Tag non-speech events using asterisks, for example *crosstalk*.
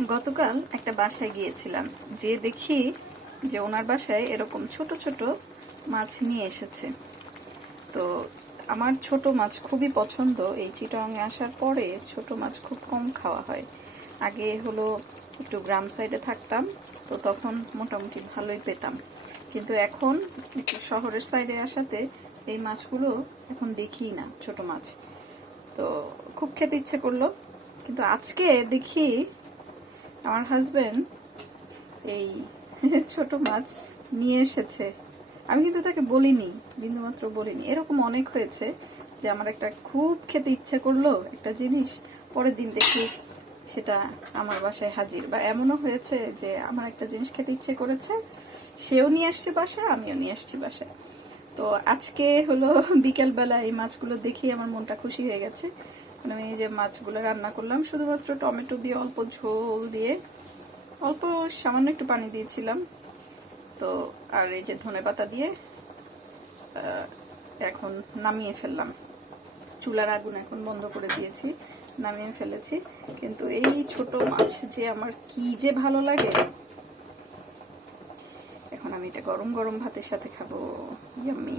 গতকাল একটা বাসায় গিয়েছিলাম, যে দেখি যে ওনার বাসায় এরকম ছোট ছোট মাছ নিয়ে এসেছে। তো আমার ছোট মাছ খুবই পছন্দ। এই চিটংয়ে আসার পরে ছোট মাছ খুব কম খাওয়া হয়। আগে হলো একটু গ্রাম সাইডে থাকতাম, তো তখন মোটামুটি ভালোই পেতাম। কিন্তু এখন একটু শহরের সাইডে আসাতে এই মাছগুলো এখন দেখি না, ছোট মাছ। তো খুব খেতে ইচ্ছে করল। কিন্তু আজকে দেখি আমার হাজবেন্ড এই *laughs* ছোট মাছ নিয়ে এসেছে। আমি কিন্তু তাকে বলিনি, বিন্দুমাত্র বলিনি। এরকম অনেক হয়েছে যে আমার একটা খুব খেতে ইচ্ছে করল একটা জিনিস, পরের দিন দেখি সেটা আমার বাসায় হাজির। বা এমনও হয়েছে যে আমার একটা জিনিস খেতে ইচ্ছে করেছে, সেও নিয়ে আসছে বাসায়, আমিও নিয়ে আসছি বাসায়। তো আজকে হলো বিকেলবেলা এই মাছগুলো দেখি আমার মনটা খুশি হয়ে গেছে। মানে আমি এই যে মাছগুলো রান্না করলাম, শুধুমাত্র টমেটো দিয়ে অল্প ঝোল দিয়ে অল্প সামান্য একটু পানি দিয়েছিলাম। তো আর এই যে ধনে পাতা দিয়ে এখন নামিয়ে ফেললাম। চুলার আগুন এখন বন্ধ করে দিয়েছি, নামিয়ে ফেলেছি। কিন্তু এই ছোট মাছ যে আমার কি যে ভালো লাগে, এখন আমি এটা গরম গরম ভাতের সাথে খাব। ইয়াম্মি